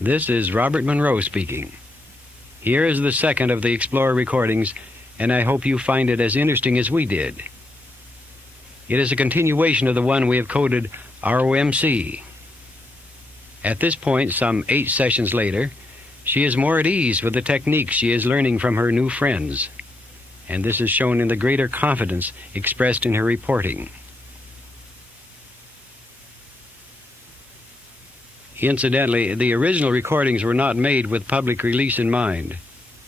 This is Robert Monroe speaking. Here is the second of the Explorer recordings, and I hope you find it as interesting as we did. It is a continuation of the one we have coded ROMC. At this point, some 8 sessions later, she is more at ease with the techniques she is learning from her new friends, and this is shown in the greater confidence expressed in her reporting. Incidentally, the original recordings were not made with public release in mind,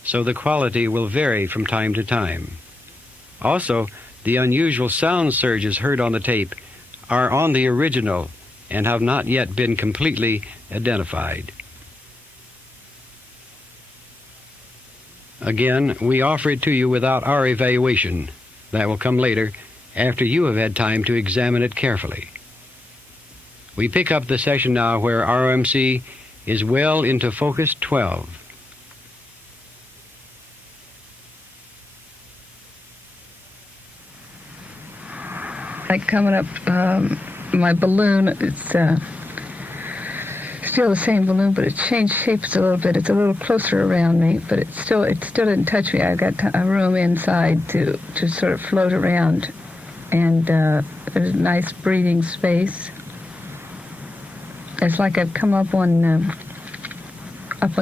so the quality will vary from time to time. Also, the unusual sound surges heard on the tape are on the original and have not yet been completely identified. Again, we offer it to you without our evaluation. That will come later, after you have had time to examine it carefully. We pick up the session now where ROMC is well into focus 12. Like coming up, my balloon, it's still the same balloon, but it changed shapes a little bit. It's a little closer around me, but it still didn't touch me. I've got a room inside to sort of float around, and there's a nice breathing space. It's like I've come up on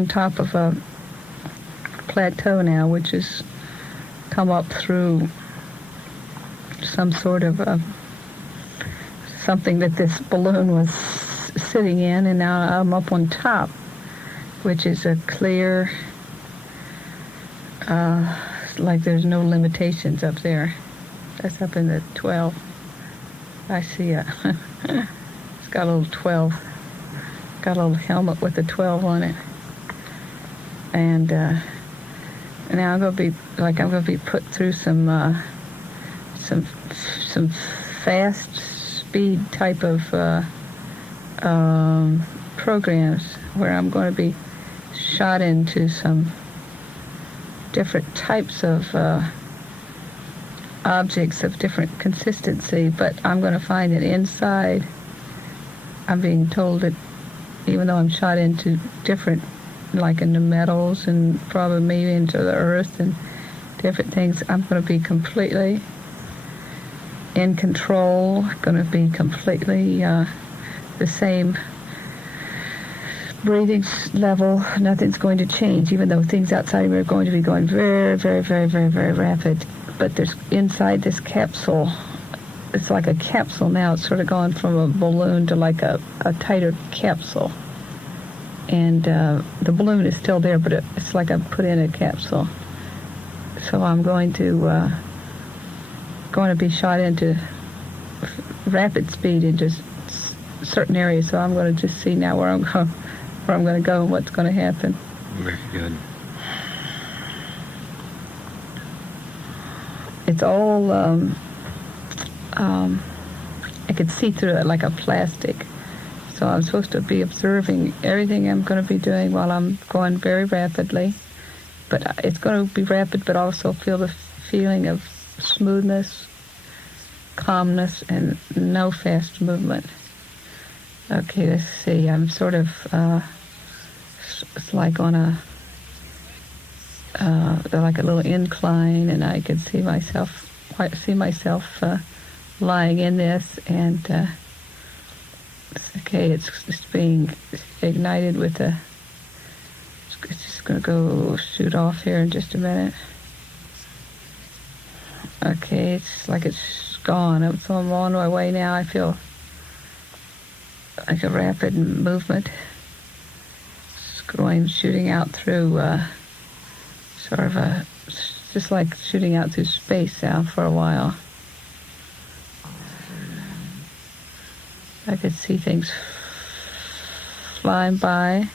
top of a plateau now, which has come up through some sort of something that this balloon was sitting in, and now I'm up on top, which is a clear, like there's no limitations up there. That's up in the 12. I see it's got a little 12, got a little helmet with a 12 on it, and now I'm gonna be put through some fast speed type of programs where I'm going to be shot into some different types of objects of different consistency, but I'm going to find that inside, I'm being told that even though I'm shot into different, like into metals and probably maybe into the earth and different things, I'm going to be completely in control, going to be completely the same breathing level. Nothing's going to change, even though things outside of me are going to be going very, very, very, very, very rapid. But there's inside this capsule, it's like a capsule now. It's sort of gone from a balloon to like a tighter capsule. And the balloon is still there, but it's like I'm put in a capsule. So I'm going to be shot into rapid speed into certain areas. So I'm going to just see now where I'm going to go and what's going to happen. Very good. It's all I could see through it like a plastic. So I'm supposed to be observing everything I'm going to be doing while I'm going very rapidly. But it's going to be rapid, but also feel the feeling of smoothness, calmness, and no fast movement. Okay, let's see. I'm sort of, it's like on like a little incline, and I can see myself lying in this, and okay, it's being ignited with a. It's just going to go shoot off here in just a minute. Okay, it's like it's gone. So I'm on my way now. I feel like a rapid movement. It's going, shooting out through sort of just like shooting out through space now for a while. I could see things flying by.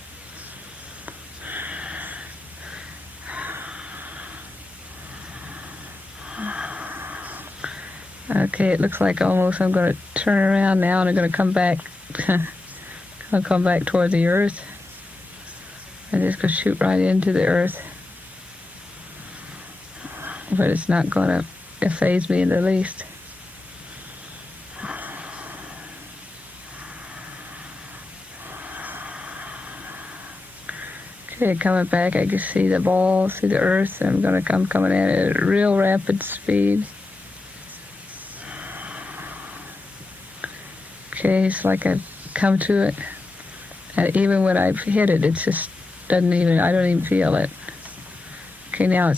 Okay, it looks like almost I'm going to turn around now and I'm going to come back. I'll come back toward the earth. I'm just going to shoot right into the earth. But it's not going to faze me in the least. Okay, coming back, I can see the ball, see the Earth, and I'm coming at it at a real rapid speed. Okay, it's like I've come to it, and even when I've hit it, it just I don't even feel it. Okay, now I'm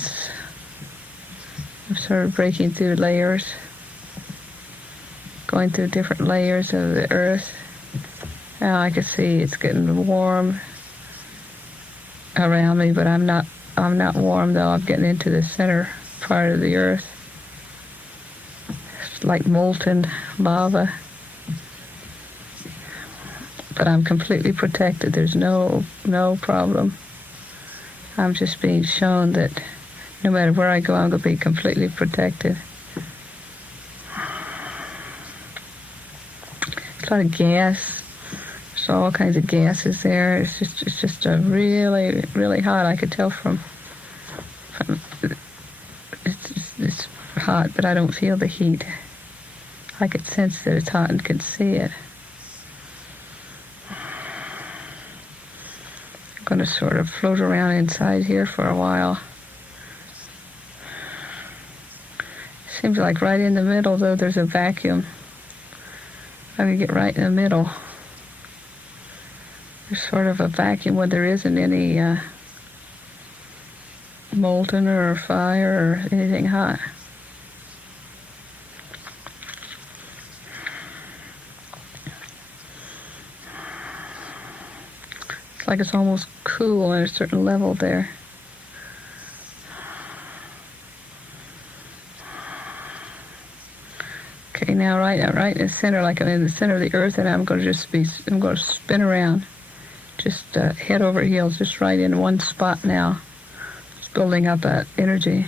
sort of breaking through layers, going through different layers of the Earth. Now I can see it's getting warm around me, but I'm not warm though. I'm getting into the center part of the Earth. It's like molten lava. But I'm completely protected. There's no problem. I'm just being shown that no matter where I go, I'm going to be completely protected. There's a lot of gas. There's all kinds of gases there. It's just a really, really hot. I could tell from it's hot, but I don't feel the heat. I could sense that it's hot and could see it. Going to sort of float around inside here for a while. Seems like right in the middle, though, there's a vacuum. I can get right in the middle. There's sort of a vacuum where there isn't any molten or fire or anything hot. Like it's almost cool at a certain level there. Okay, now right in the center, like I'm in the center of the Earth, and I'm going to spin around, just head over heels, just right in one spot now. Just building up that energy.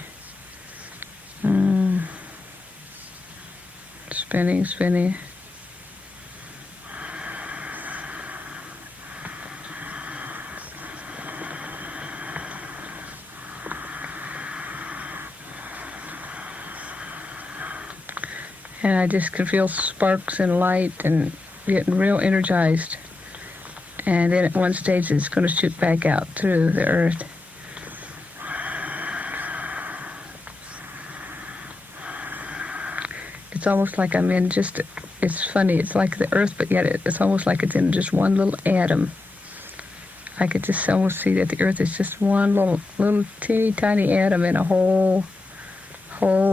Spinning. And I just can feel sparks and light and getting real energized. And then at one stage it's going to shoot back out through the Earth. It's almost like I'm in it's funny, it's like the Earth, but yet it's almost like it's in just one little atom. I could just almost see that the Earth is just one little teeny tiny atom in a whole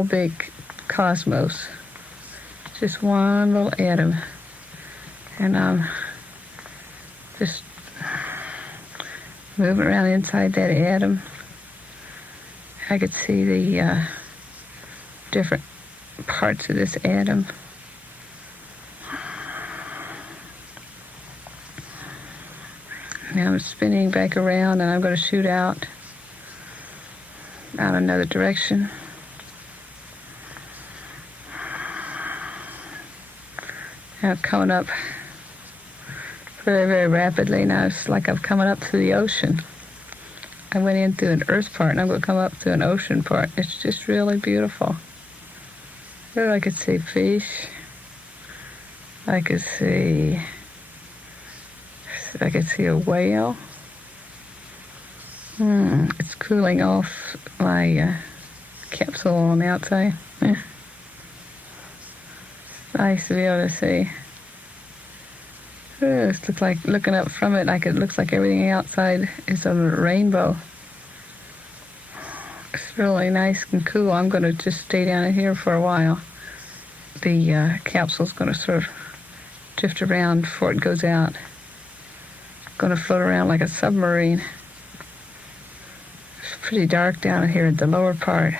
big cosmos. Just one little atom, and I'm just moving around inside that atom. I could see the different parts of this atom. Now I'm spinning back around, and I'm going to shoot out another direction. Now coming up very, very rapidly. Now it's like I'm coming up through the ocean. I went in through an earth part, and I'm going to come up through an ocean part. It's just really beautiful. There I could see fish. I could see a whale. It's cooling off my capsule on the outside. Nice to be able to see. It looks like, looking up from it, it looks like everything outside is a rainbow. It's really nice and cool. I'm going to just stay down here for a while. The capsule's going to sort of drift around before it goes out. Going to float around like a submarine. It's pretty dark down here at the lower part.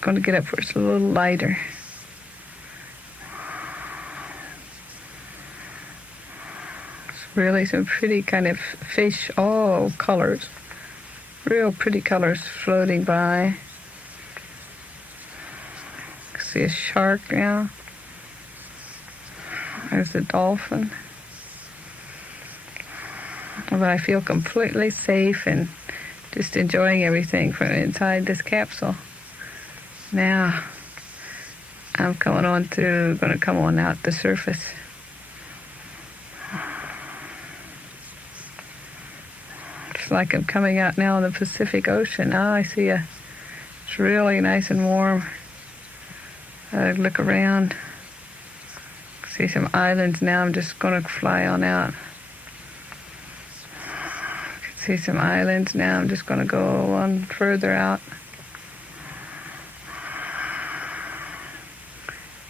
Going to get up where it's a little lighter. It's really some pretty kind of fish, all colors, real pretty colors floating by. I see a shark now. There's a dolphin. But I feel completely safe and just enjoying everything from inside this capsule. Now, I'm coming on through, going to come on out the surface. It's like I'm coming out now in the Pacific Ocean. Oh, I see it's really nice and warm. I look around, see some islands now. I'm just going to fly on out. See some islands now. I'm just going to go on further out.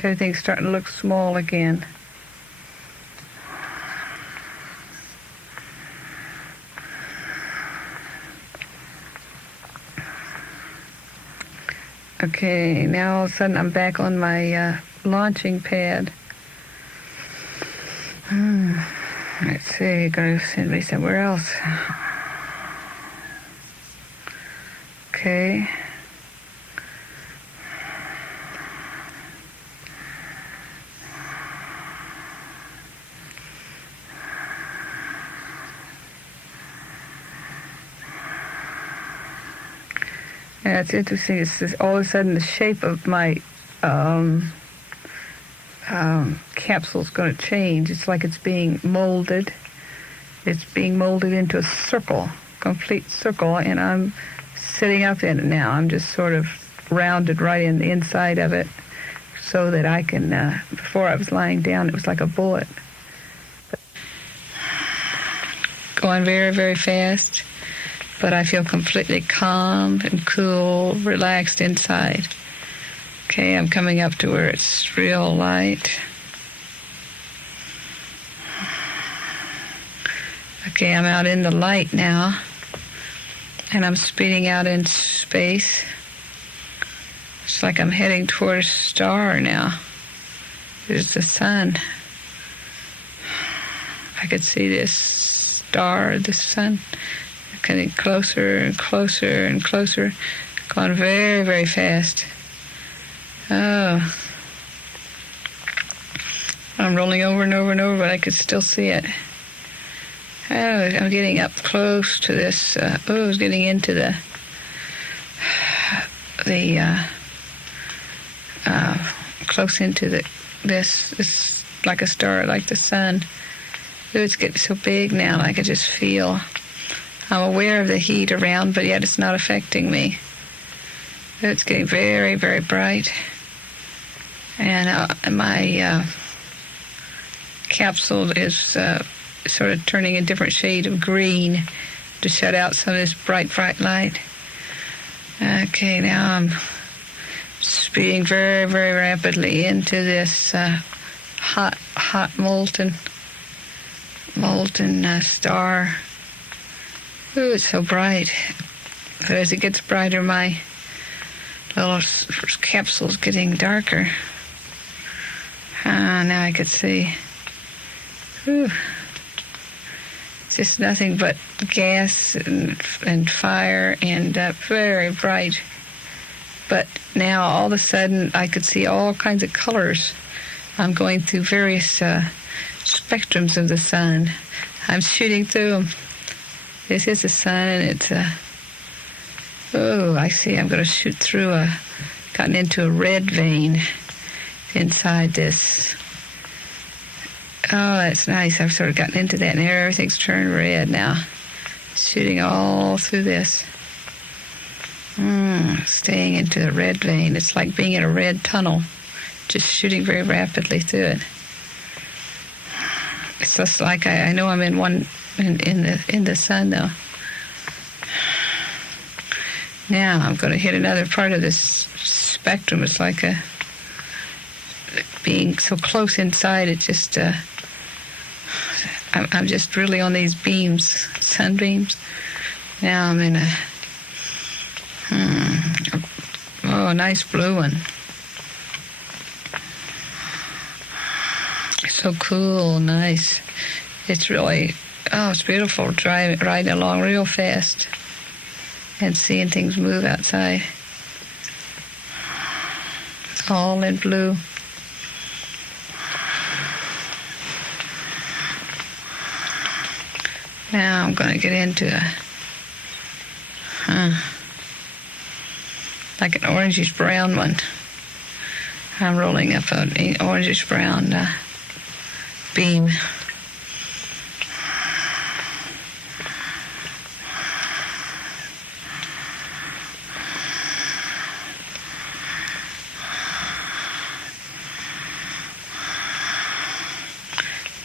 Everything's starting to look small again. Okay, now all of a sudden I'm back on my launching pad. Let's see, gotta send me somewhere else. Okay. Yeah, it's interesting. It's just all of a sudden the shape of my capsule is going to change. It's like it's being molded. It's being molded into a circle, complete circle, and I'm sitting up in it now. I'm just sort of rounded right in the inside of it so that I can, before I was lying down, it was like a bullet. Going very, very fast. But I feel completely calm and cool, relaxed inside. Okay, I'm coming up to where it's real light. Okay, I'm out in the light now, and I'm speeding out in space. It's like I'm heading toward a star now. There's the sun. I could see this star, the sun, getting closer and closer and closer, going very, very fast. Oh, I'm rolling over and over and over, but I could still see it. Oh, I'm getting up close to this. I was getting into the close into this like a star, like the sun. Oh, it's getting so big now, I can just feel. I'm aware of the heat around, but yet it's not affecting me. It's getting very, very bright. And my capsule is sort of turning a different shade of green to shut out some of this bright, bright light. Okay, now I'm speeding very, very rapidly into this hot, molten star. Ooh, it's so bright. So as it gets brighter, my little capsule's getting darker. Now I could see. Ooh. It's just nothing but gas and fire and very bright. But now all of a sudden I could see all kinds of colors. I'm going through various spectrums of the sun. I'm shooting through them. This is the sun, and it's oh, I see. I'm going to shoot through gotten into a red vein inside this. Oh, that's nice. I've sort of gotten into that, and everything's turned red now. Shooting all through this. Staying into the red vein. It's like being in a red tunnel, just shooting very rapidly through it. It's just like I know I'm in one. In the sun, though. Now I'm going to hit another part of this spectrum. It's like being so close inside. It just I'm just really on these beams, sunbeams. Now I'm in a nice blue one. So cool, nice. It's really. Oh, it's beautiful riding along real fast and seeing things move outside. It's all in blue. Now I'm going to get into like an orangish brown one. I'm rolling up an orangish brown beam.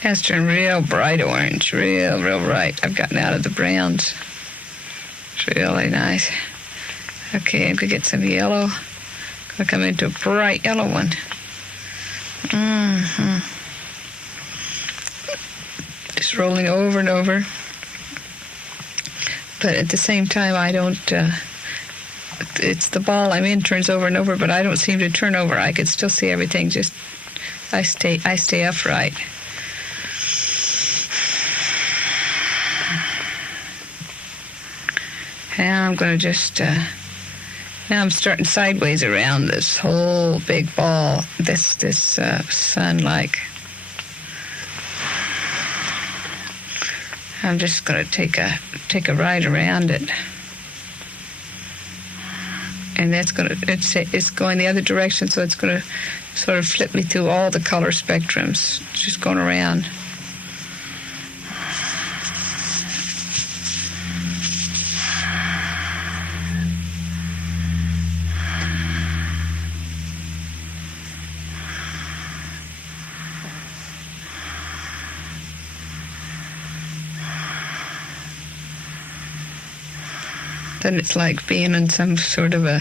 That's turned real bright orange, real bright. I've gotten out of the browns. It's really nice. Okay, I'm gonna get some yellow. Gonna come into a bright yellow one. Just rolling over and over. But at the same time, I don't, it's the ball I'm in turns over and over, but I don't seem to turn over. I can still see everything, just, I stay upright. Now I'm going to just, now I'm starting sideways around this whole big ball, this sun-like. I'm just going to take a ride around it. And that's going to, it's going the other direction, so it's going to sort of flip me through all the color spectrums, just going around. Then it's like being in some sort of a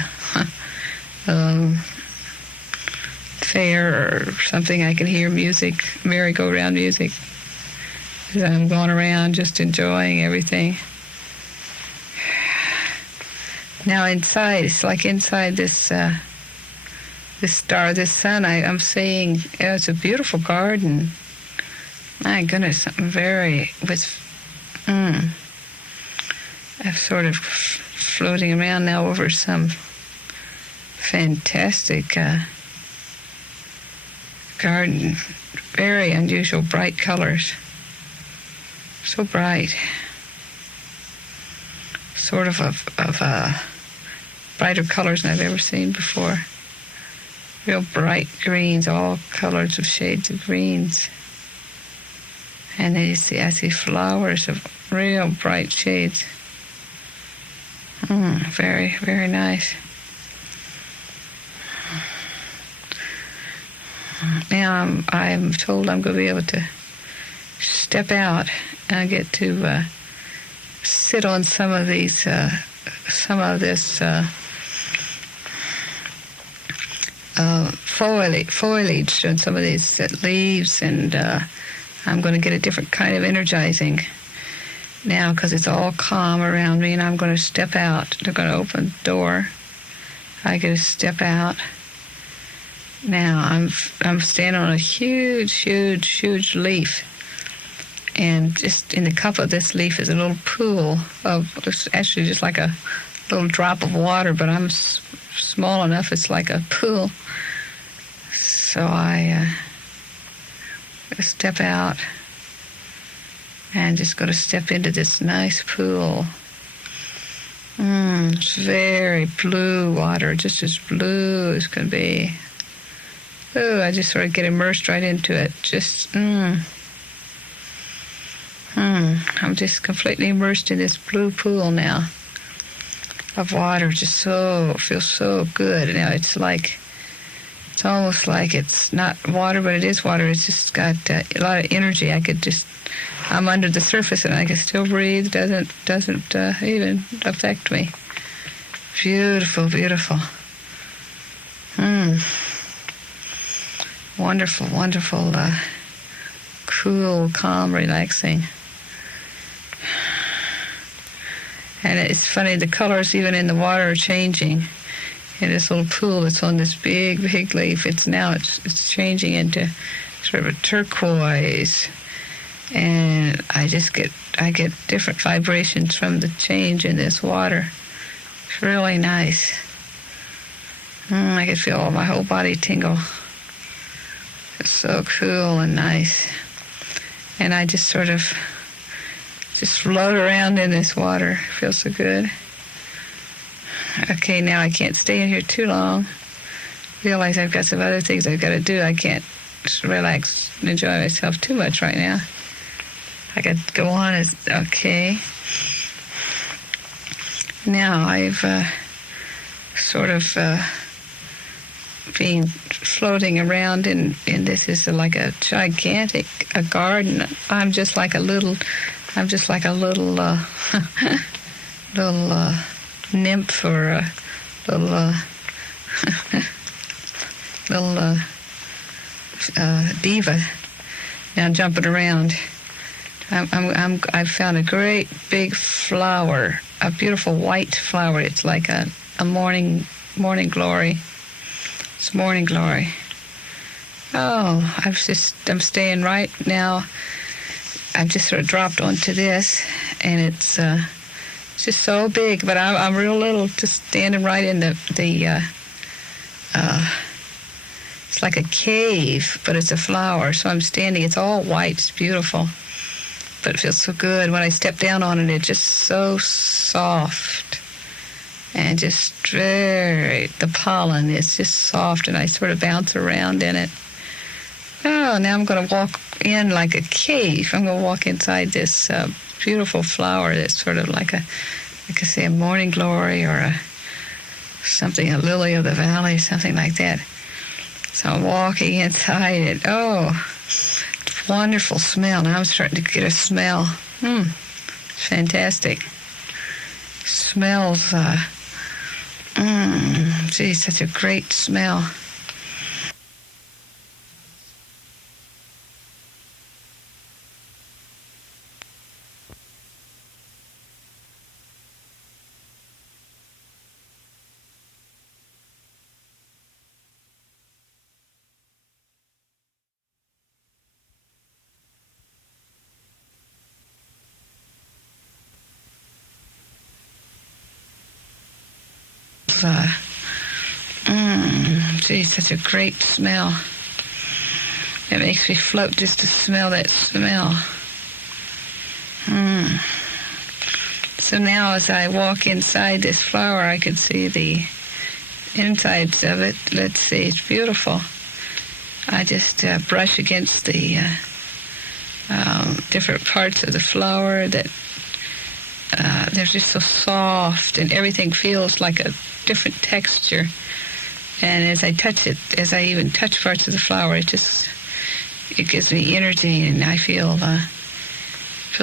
fair or something. I can hear music, merry-go-round music, as I'm going around just enjoying everything. Now inside, it's like inside this this star, this sun, I'm seeing, it's a beautiful garden. My goodness, something very, I'm sort of floating around now over some fantastic garden. Very unusual, bright colors. So bright. Sort of brighter colors than I've ever seen before. Real bright greens, all colors of shades of greens. And then I see flowers of real bright shades. Very, very nice. Now I'm told I'm going to be able to step out and I get to sit on some of these, some of this foliage and some of these leaves, and I'm going to get a different kind of energizing now because it's all calm around me, and I'm going to step out. They're going to open the door. I get to step out. Now I'm standing on a huge, huge, huge leaf, and just in the cup of this leaf is a little pool of, it's actually just like a little drop of water, but I'm small enough it's like a pool. So I step out and just going to step into this nice pool. It's very blue water, just as blue as can be. Oh, I just sort of get immersed right into it. Just, I'm just completely immersed in this blue pool now of water. Just feels so good. Now it's almost like it's not water, but it is water. It's just got a lot of energy. I'm under the surface and I can still breathe. Doesn't even affect me. Beautiful, beautiful. Wonderful, wonderful, cool, calm, relaxing. And it's funny, the colors even in the water are changing. In this little pool that's on this big, big leaf, it's changing into sort of a turquoise. And I get different vibrations from the change in this water. It's really nice. I can feel my whole body tingle. It's so cool and nice. And I just sort of float around in this water. It feels so good. Okay, now I can't stay in here too long. realize I've got some other things I've got to do. I can't just relax and enjoy myself too much right now. I got to go on as, okay. Now I've sort of been floating around in this is like a gigantic garden. I'm just like a little little nymph or a little little diva. Now jumping around. I've found a great big flower, a beautiful white flower. It's like a morning glory. It's morning glory. Oh, I'm staying right now. I've just sort of dropped onto this, and it's just so big. But I'm real little, just standing right in the it's like a cave, but it's a flower. So I'm standing. It's all white. It's beautiful. But it feels so good. When I step down on it, it's just so soft. And just the pollen is just soft, and I sort of bounce around in it. Oh, now I'm going to walk in like a cave. I'm going to walk inside this beautiful flower that's sort of like I could say a morning glory or a lily of the valley, something like that. So I'm walking inside it. Oh, wonderful smell. Now I'm starting to get a smell. It's fantastic. Smells, gee, such a great smell. Gee, such a great smell. It makes me float just to smell that smell. So now as I walk inside this flower, I could see the insides of it. Let's see, it's beautiful. I just brush against the different parts of the flower that they're just so soft, and everything feels like a different texture. And as I touch it, as I even touch parts of the flower, it gives me energy, and I feel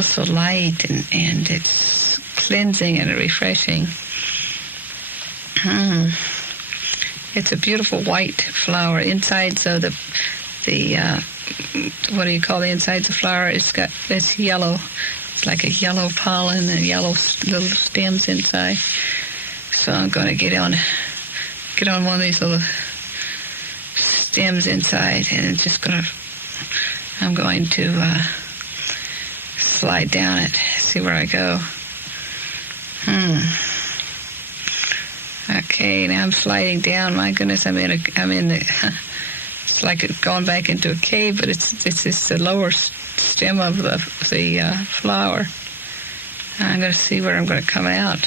so light, and it's cleansing and refreshing. It's a beautiful white flower. Inside, so the what do you call the insides of the flower? It's yellow. It's like a yellow pollen and yellow little stems inside. So I'm going to get on one of these little stems inside, and I'm going to slide down it, see where I go. Okay, now I'm sliding down. My goodness, I'm in the. It's like going back into a cave, but it's just the lower stem of the flower. I'm going to see where I'm going to come out.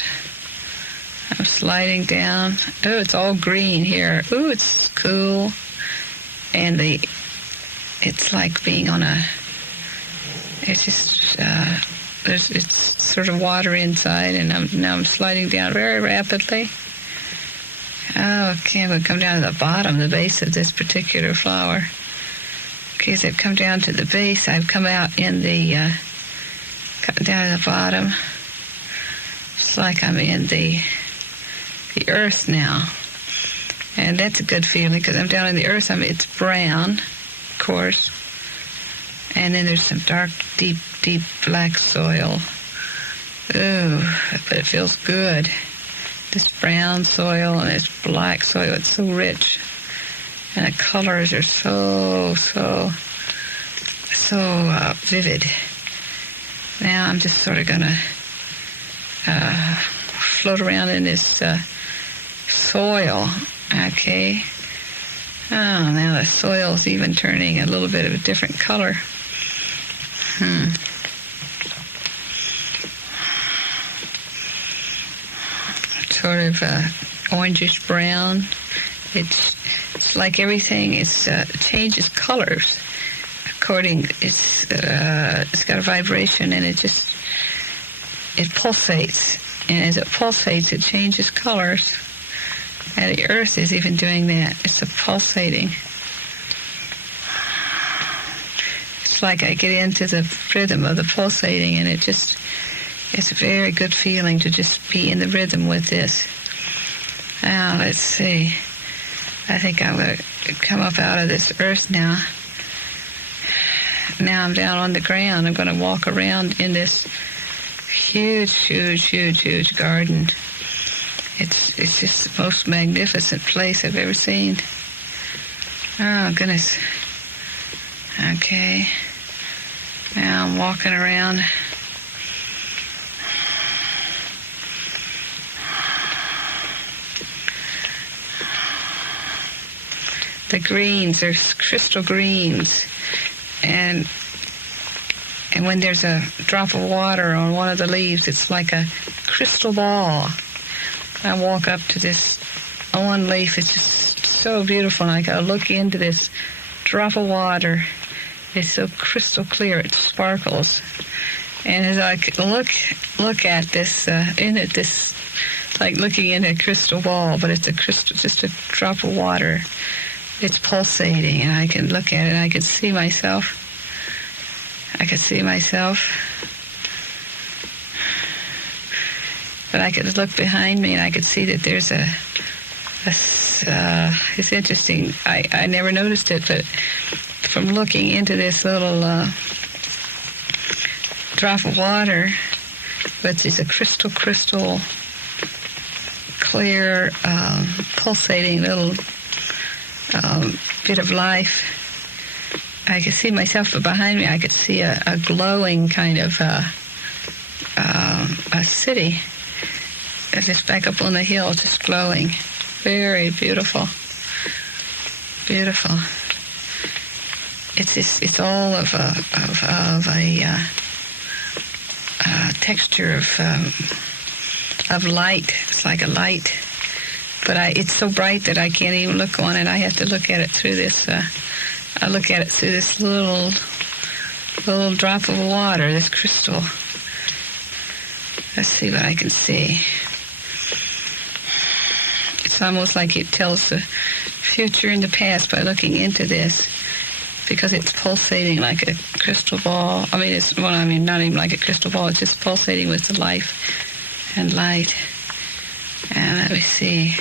I'm sliding down. Oh, it's all green here. Ooh, it's cool. And it's like being on it's just, it's sort of water inside, and now I'm sliding down very rapidly. Okay, I'm going to come down to the bottom, the base of this particular flower. Okay, as I've come down to the base, I've come out in down to the bottom. It's like I'm in the earth now, and that's a good feeling because I'm down in the earth. It's brown, of course, and then there's some dark, deep black soil. Ooh, but it feels good. This brown soil and this black soil, it's so rich, and the colors are so vivid. Now I'm just sort of gonna float around in this soil. Okay. Oh, now the soil's even turning a little bit of a different color. Sort of orangish brown. It's it's like everything changes colors according. It's got a vibration, and it pulsates, and as it pulsates, it changes colors. And the Earth is even doing that. It's a pulsating. It's like I get into the rhythm of the pulsating, and it's a very good feeling to just be in the rhythm with this. Now, let's see. I think I'm going to come up out of this earth now. Now I'm down on the ground. I'm going to walk around in this huge, huge, huge, huge garden. It's just the most magnificent place I've ever seen. Oh, goodness. Okay. Now I'm walking around. The greens are crystal greens. And when there's a drop of water on one of the leaves, it's like a crystal ball. I walk up to this one leaf. It's just so beautiful. And I go look into this drop of water. It's so crystal clear. It sparkles. And as I look at this, this like looking in a crystal ball, but it's just a drop of water. It's pulsating, and I can look at it, and I can see myself. But I could look behind me, and I could see that there's it's interesting. I never noticed it, but from looking into this little drop of water, which is a crystal clear, pulsating little bit of life, I could see myself, but behind me I could see a glowing kind of a city just back up on the hill, just glowing. Very beautiful. Beautiful. It's all of a texture of light. It's like a light. But it's so bright that I can't even look on it. I have to look at it through this. I look at it through this little drop of water, this crystal. Let's see what I can see. It's almost like it tells the future and the past by looking into this, because it's pulsating like a crystal ball. Not even like a crystal ball. It's just pulsating with the life and light. And let me see.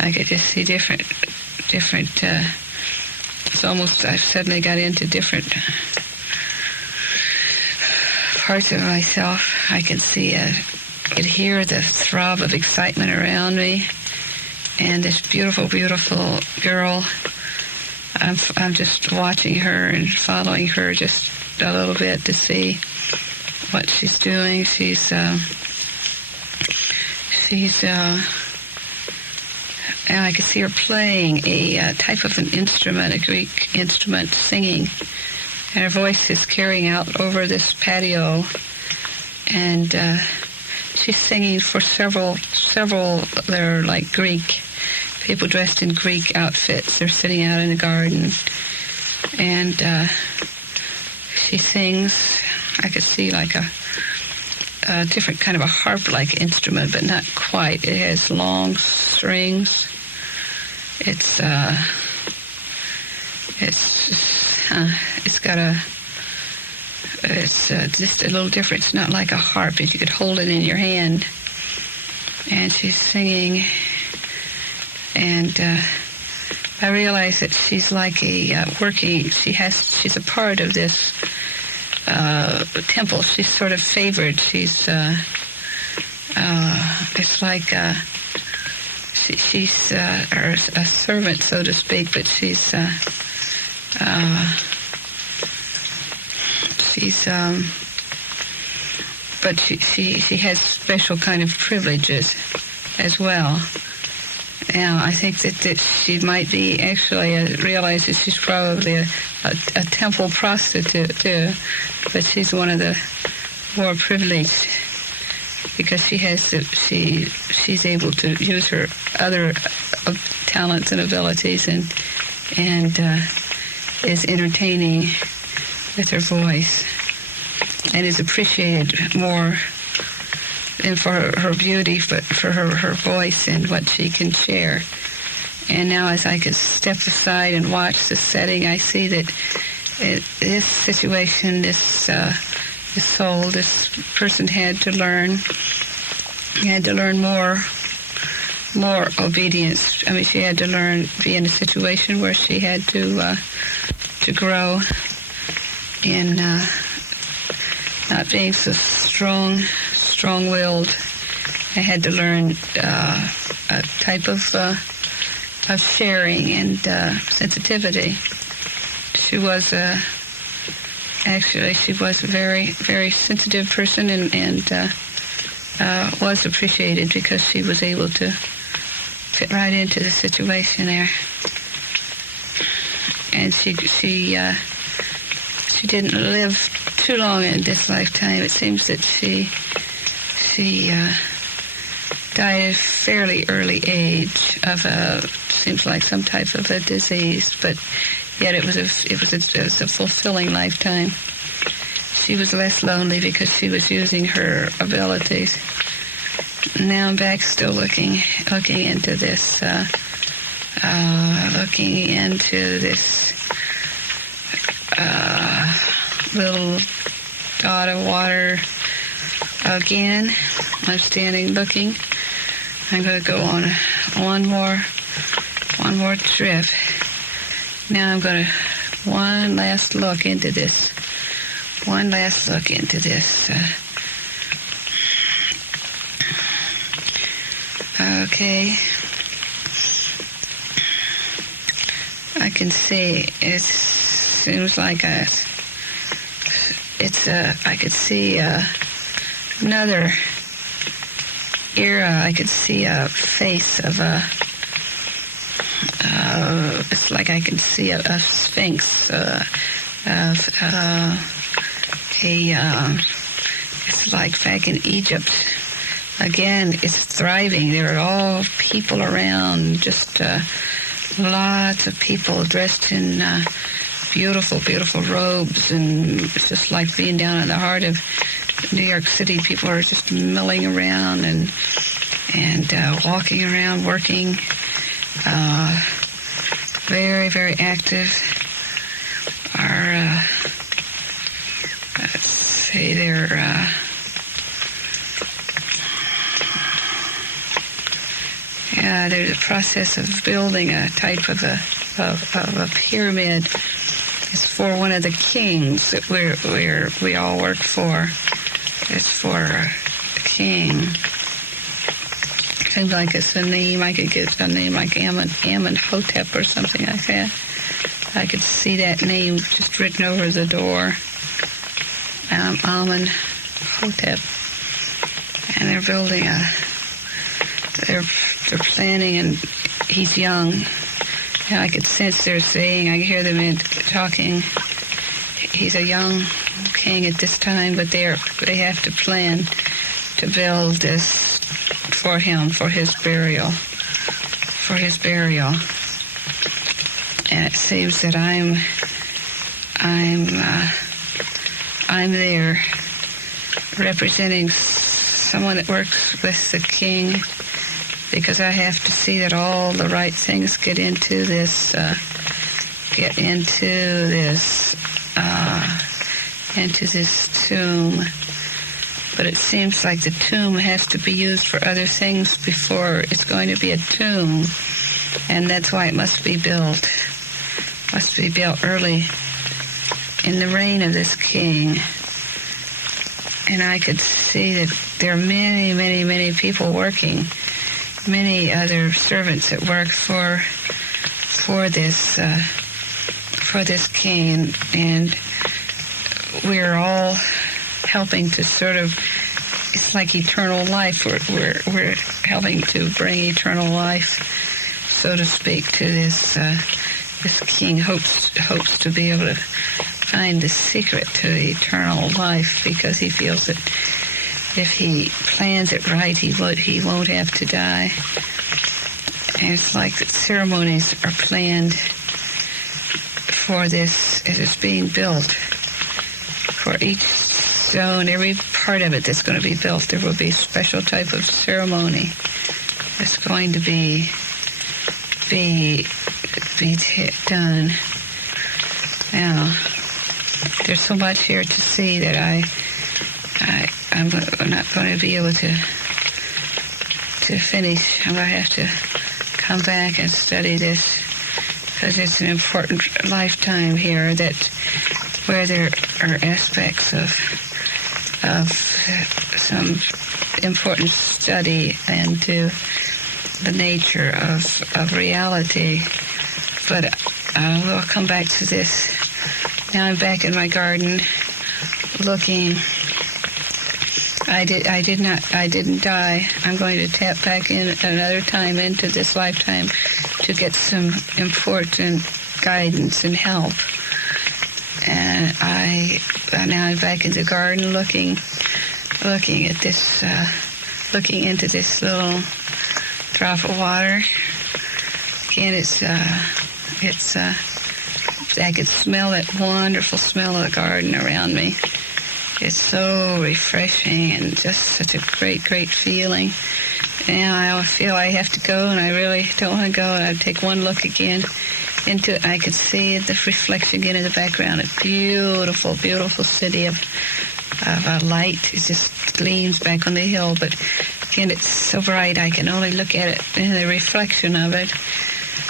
I could just see different. It's almost I've suddenly got into different parts of myself. I can see, I could hear the throb of excitement around me, and this beautiful, beautiful girl. I'm just watching her and following her just a little bit to see what she's doing. And I could see her playing a type of an instrument, a Greek instrument, singing. And her voice is carrying out over this patio. And she's singing for several, they're like Greek people dressed in Greek outfits. They're sitting out in the garden. And she sings. I could see like a different kind of a harp-like instrument, but not quite. It has long strings. It's just a little different. It's not like a harp, but you could hold it in your hand. And she's singing, and I realize that she's like she's a part of this temple. She's sort of favored. She's it's like she's a servant, so to speak, but she has special kind of privileges as well. Now, I think that she might be actually realizes she's probably a temple prostitute too, but she's one of the more privileged because she's able to use her other talents and abilities, and is entertaining with her voice, and is appreciated more than for her beauty, but for her voice and what she can share. And now as I could step aside and watch the setting, I see that this situation, this soul, this person had to learn more obedience. I mean, she had to learn, be in a situation where she had to grow in not being so strong-willed. I had to learn a type of sharing and sensitivity. She was she was a very, very sensitive person, and was appreciated because she was able to fit right into the situation there. And she didn't live too long in this lifetime. It seems that she died at a fairly early age of seems like some type of a disease, but yet it was a fulfilling lifetime. She was less lonely because she was using her abilities. Now I'm back, still looking into this little dot of water again. I'm standing looking. I'm going to go on one more trip. Now I'm going to one last look into this. Okay. I can see it seems like I could see another era. I could see a face of it's like I can see a sphinx it's like back in Egypt. Again, it's thriving. There are all people around, just lots of people dressed in beautiful, beautiful robes, and it's just like being down in the heart of New York City. People are just milling around and walking around, working. Very, very active. Let's see, they're there's a process of building a type of a pyramid. It's for one of the kings that we all work for. It's for a king. Seems like it's a name. I could get a name like Amenhotep or something like that. I could see that name just written over the door. Amenhotep. And they're building they're planning, and he's young. And I could sense they're saying, I hear them talking. He's a young king at this time, but they have to plan to build this for him, for his burial. And it seems that I'm there representing someone that works with the king, because I have to see that all the right things get into this tomb. But it seems like the tomb has to be used for other things before it's going to be a tomb, and that's why it must be built early in the reign of this king. And I could see that there are many, many, many people working, many other servants that work for this king, and we're all helping to sort of, it's like eternal life. We're helping to bring eternal life, so to speak, to this king. Hopes to be able to find the secret to eternal life, because he feels that if he plans it right, he won't have to die. And it's like the ceremonies are planned for this as it's being built. For each stone, every part of it that's going to be built, there will be a special type of ceremony that's going to be done. Now, there's so much here to see that I'm not going to be able to finish. I'm going to have to come back and study this, because it's an important lifetime here where there are aspects of some important study into the nature of reality. But we'll come back to this. Now I'm back in my garden looking. I didn't die. I'm going to tap back in another time into this lifetime to get some important guidance and help. And now I'm back in the garden looking at this, looking into this little drop of water. Again, I could smell that wonderful smell of the garden around me. It's so refreshing and just such a great, great feeling. Now I feel I have to go, and I really don't want to go. And I take one look again into it. I could see the reflection again in the background. A beautiful, beautiful city of light. It just gleams back on the hill. But again, it's so bright I can only look at it in the reflection of it.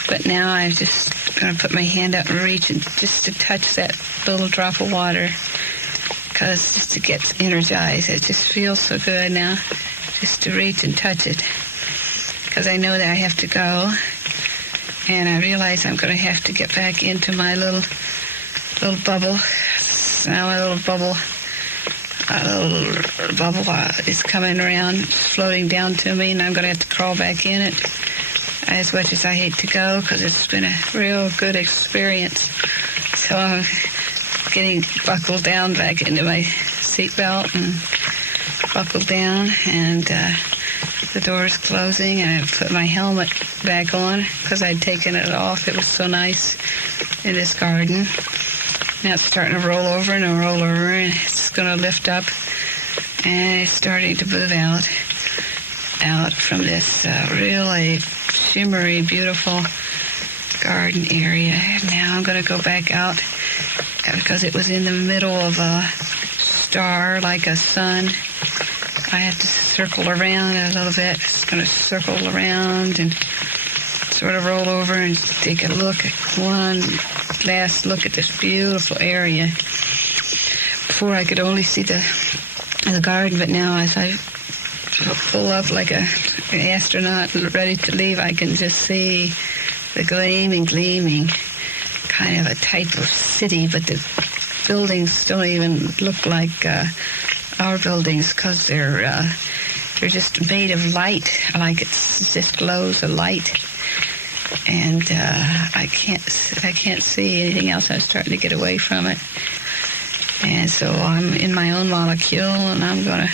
But now I'm just going to put my hand out and reach and just to touch that little drop of water. Because just to get energized, it just feels so good now, just to reach and touch it. Because I know that I have to go, and I realize I'm going to have to get back into my little bubble. Now my little bubble is coming around, floating down to me, and I'm going to have to crawl back in it. As much as I hate to go, because it's been a real good experience. So I'm getting buckled down back into my seatbelt and buckled down, and the door's closing, and I put my helmet back on because I'd taken it off. It was so nice in this garden. Now it's starting to roll over and roll over, and it's going to lift up, and it's starting to move out from this really shimmery, beautiful garden area. Now I'm going to go back out because it was in the middle of a star, like a sun. I have to circle around a little bit. It's going to circle around and sort of roll over and take a look, one last look at this beautiful area. Before I could only see the garden, but now as I pull up like an astronaut ready to leave, I can just see the gleaming kind of a type of city, but the buildings don't even look like our buildings because they're just made of light, like it just glows of light, and I can't see anything else. I'm starting to get away from it, and so I'm in my own molecule, and I'm gonna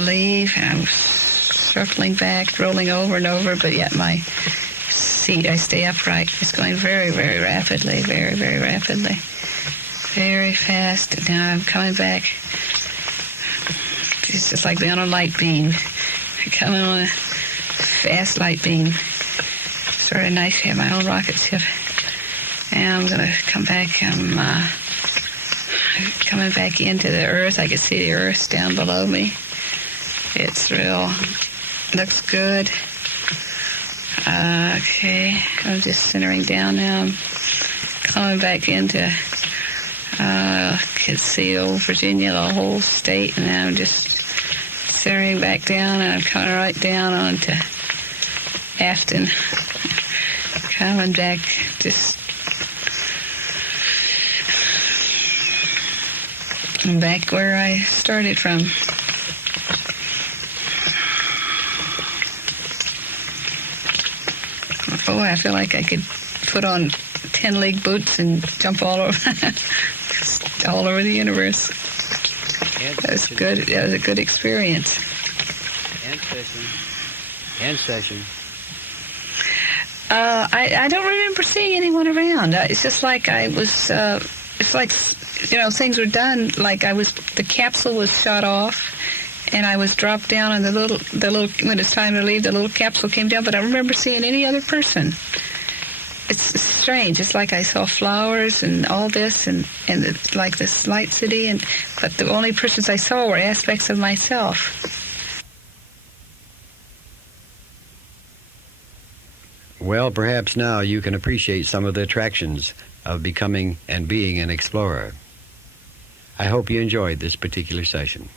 leave, and I'm circling back, rolling over and over, but yet my seat, I stay upright. It's going very, very rapidly, very, very rapidly, very fast. And now I'm coming back. It's just like being on a light beam. I'm coming on a fast light beam. Sort of nice to have my own rocket ship. And I'm going to come back. I'm coming back into the earth. I can see the earth down below me. It's looks good. Okay, I'm just centering down now. I'm coming back into, can see old Virginia, the whole state, and now I'm just centering back down, and I'm coming right down onto Afton. Coming back, just back where I started from. Oh, I feel like I could put on 10-leg boots and jump all over the universe. That was good. That was a good experience. End session. End session. I don't remember seeing anyone around. It's just like I was. It's like, you know, things were done. Like the capsule was shot off, and I was dropped down, and the little. When it's time to leave, the little capsule came down. But I don't remember seeing any other person. It's strange. It's like I saw flowers and all this, and it's like this light city, but the only persons I saw were aspects of myself. Well, perhaps now you can appreciate some of the attractions of becoming and being an explorer. I hope you enjoyed this particular session.